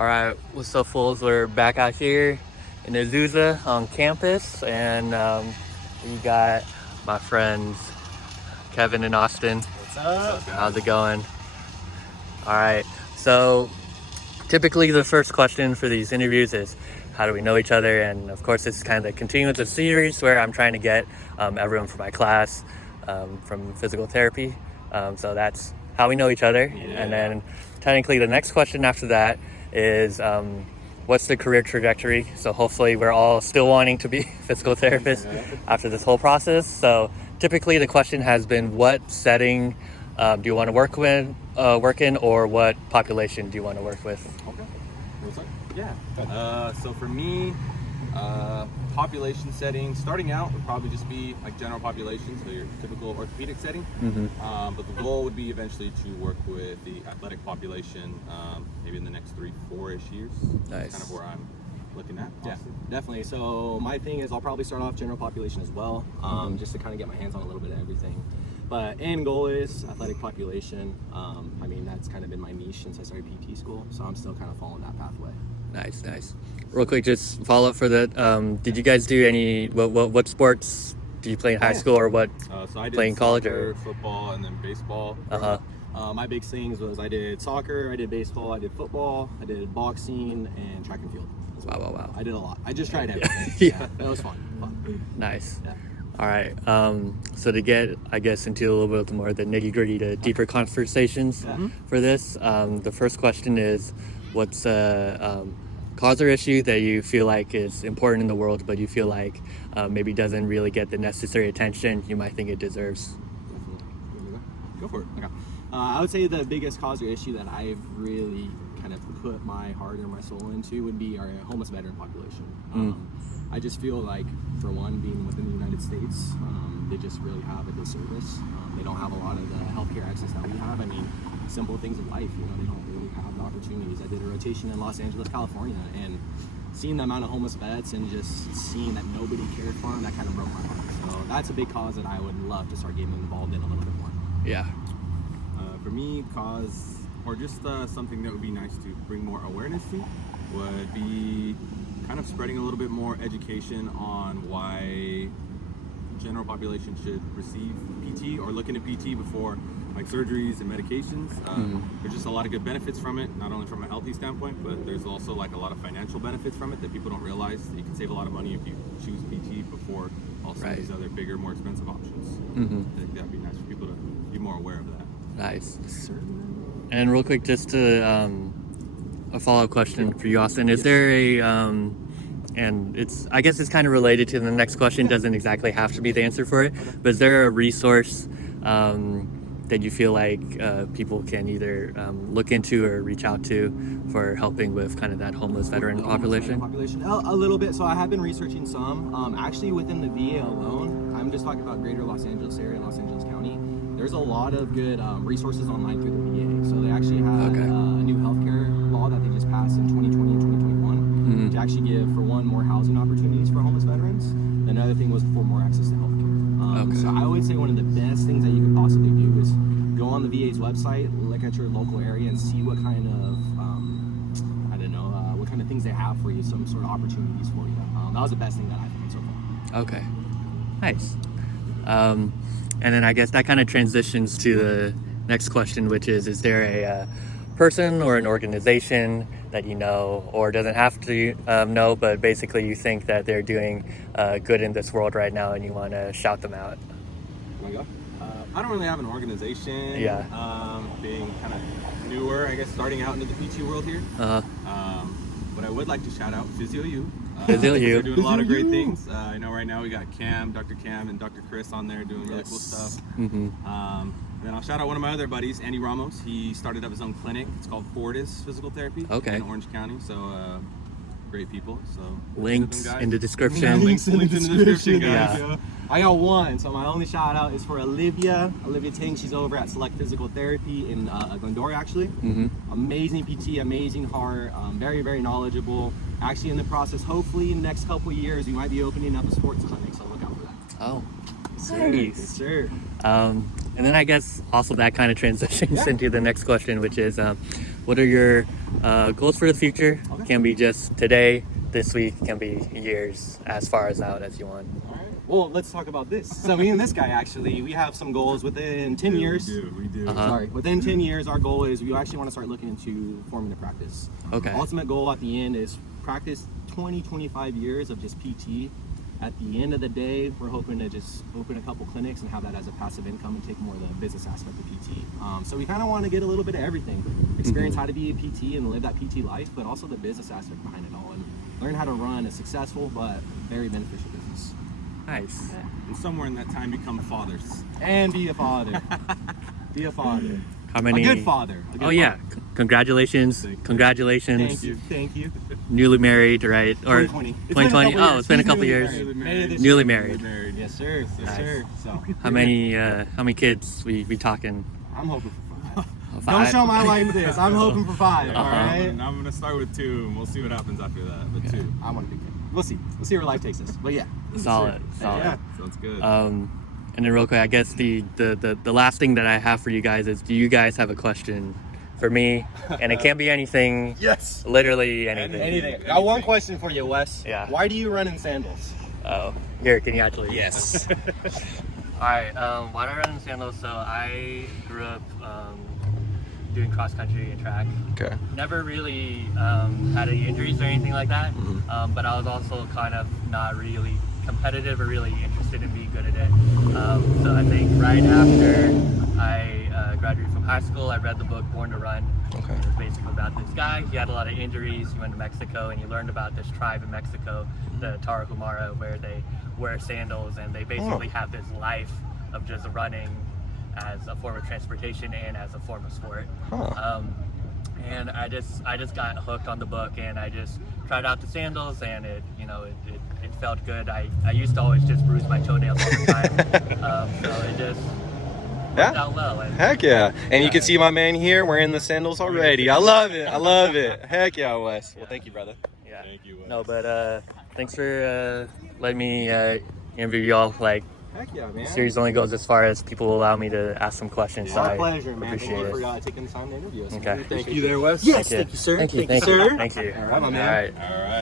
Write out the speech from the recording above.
All right, what's up, fools? We're back out here in Azusa on campus, and we got my friends Kevin and Austin. What's up? How's it going? All right, so typically the first question for these interviews is, how do we know each other? And of course, this is kind of the continuance of series where I'm trying to get everyone from my class from physical therapy. So that's how we know each other. Yeah. And then technically the next question after that is what's the career trajectory? So hopefully we're all still wanting to be physical therapists after this whole process. So typically the question has been, what setting do you want to work in, or what population do you want to work with? Okay. What's up? Yeah. So for me, population setting, starting out would probably just be like general population, so your typical orthopedic setting. Mm-hmm. But the goal would be eventually to work with the athletic population, maybe in the next 3-4-ish years. Nice. That's kind of where I'm looking at. Yeah, Austin. definitely. So my thing is I'll probably start off general population as well, just to kind of get my hands on a little bit of everything. But end goal is athletic population. I mean, that's kind of been my niche since I started PT school, so I'm still kind of following that pathway. Nice. Real quick, just follow up for that. Did you guys do any, what sports did you play in high school, or what? So I did Playing college soccer, or football, and then baseball. My big things was I did soccer, I did baseball, I did football, I did boxing, and track and field. Wow. I did a lot. I just tried everything. Yeah. That was fun. Nice. Yeah. All right. So to get, I guess, into a little bit more of the nitty-gritty to deeper conversations for this, the first question is, what's a cause or issue that you feel like is important in the world, but you feel like maybe doesn't really get the necessary attention you might think it deserves? Go for it. Okay. I would say the biggest cause or issue that I've really kind of put my heart or my soul into would be our homeless veteran population. I just feel like, for one, being within the United States, they just really have a disservice. They don't have a lot of the healthcare access that we have. I mean, simple things in life, they don't really have the opportunities. I did a rotation in Los Angeles, California, and seeing the amount of homeless vets and just seeing that nobody cared for them, that kind of broke my heart. So that's a big cause that I would love to start getting involved in a little bit more. Yeah. For me, cause, or just something that would be nice to bring more awareness to, would be kind of spreading a little bit more education on why general population should receive PT or look into PT before like surgeries and medications. There's just a lot of good benefits from it, not only from a healthy standpoint, but there's also like a lot of financial benefits from it that people don't realize. You can save a lot of money if you choose PT before all some of these other bigger, more expensive options. I think that'd be nice for people to be more aware of that. Nice. And real quick, just to a follow-up question for you, Austin. Is there a and I guess it's kind of related to the next question, doesn't exactly have to be the answer for it, but is there a resource that you feel like people can either look into or reach out to for helping with kind of that homeless veteran population? A little bit. So I have been researching some. Actually, within the VA alone, I'm just talking about greater Los Angeles area, Los Angeles County. There's a lot of good resources online through the VA. So they actually have a new healthcare law that they just passed in 2020 and 2021 to actually give, for one, more housing opportunities for homeless veterans. Another thing was for more access to healthcare. So I would say one of the best things that you could possibly do is go on the VA's website, look at your local area, and see what kind of, what kind of things they have for you, some sort of opportunities for you. That was the best thing that I found so far. Okay. Nice. And then I guess that kind of transitions to the next question, which is there a person or an organization that you know, or doesn't have to know, but basically you think that they're doing good in this world right now and you want to shout them out? I don't really have an organization. Being kind of newer, I guess, starting out into the PT world here. But I would like to shout out PhysioU. They're doing a lot of great things. I know right now we got Dr. Cam and Dr. Chris on there doing really cool stuff. And then I'll shout out one of my other buddies, Andy Ramos. He started up his own clinic. It's called Fortis Physical Therapy in Orange County. So great people. So links in the description. Links in the description, guys. Yeah. I got one. So my only shout out is for Olivia Ting. She's over at Select Physical Therapy in Glendora, actually. Amazing PT, amazing heart, very, very knowledgeable. Actually in the process, hopefully in the next couple of years, we might be opening up a sports clinic, so look out for that. Oh, nice. Yes, sir. And then I guess also that kind of transitions into the next question, which is what are your Goals for the future Okay. can be just today, this week, can be years, as far as out as you want. All right. Well, let's talk about this. So me and this guy, actually, we have some goals within 10 years. We do. Uh-huh. Sorry. Within 10 years, our goal is we actually want to start looking into forming a practice. Okay. Ultimate goal at the end is practice 20, 25 years of just PT. At the end of the day, we're hoping to just open a couple clinics and have that as a passive income and take more of the business aspect of PT. So we kind of want to get a little bit of everything. Experience how to be a PT and live that PT life, but also the business aspect behind it all. And learn how to run a successful but very beneficial business. Nice. And somewhere in that time, become fathers. And be a father. Be a father. How many? A good father. A good Oh yeah, father. Congratulations. Thank you. Congratulations. Thank you. Thank you. Newly married, right? Or 2020. 2020. Oh, it's been a couple years. Newly married. Yes, sir. Yes, Nice. sir. So How many kids we talking? I'm hoping for 5. Don't Five? show my wife this. I'm hoping for 5. All right. I'm gonna start with 2, and we'll see what happens after that. But 2. I want a big kid. We'll see. We'll see where life takes us. But yeah. Solid. Yeah. Sounds good. And then real quick, I guess the last thing that I have for you guys is, do you guys have a question for me? And it can't be anything. Yes. Literally anything. Anything. Got one question for you, Wes. Yeah. Why do you run in sandals? Oh, here, can you actually? Yes. All right. Why do I run in sandals? So I grew up doing cross country and track. Okay. Never really had any injuries or anything like that. But I was also kind of not really competitive or really interested in being good at it. So I think right after I graduated from high school, I read the book Born to Run. Okay. It was basically about this guy. He had a lot of injuries. He went to Mexico and he learned about this tribe in Mexico, the Tarahumara, where they wear sandals and they basically have this life of just running as a form of transportation and as a form of sport. And I just got hooked on the book, and I just tried out the sandals, and it felt good. I used to always just bruise my toenails all the time, so it just worked out well. And Heck yeah. And you can see my man here wearing the sandals already. I love it. I love it. Heck yeah, Wes. Well, thank you, brother. yeah. Thank you, Wes. No, but thanks for letting me interview y'all. Like, Heck yeah, man. series only goes as far as people allow me to ask some questions. So My I pleasure, man. Thank appreciate you it. for taking the time to interview us. Okay. Thank You there, Wes? Yes, Thank thank you, sir. Thank you, sir. Thank you. All right, my man. All right. All right.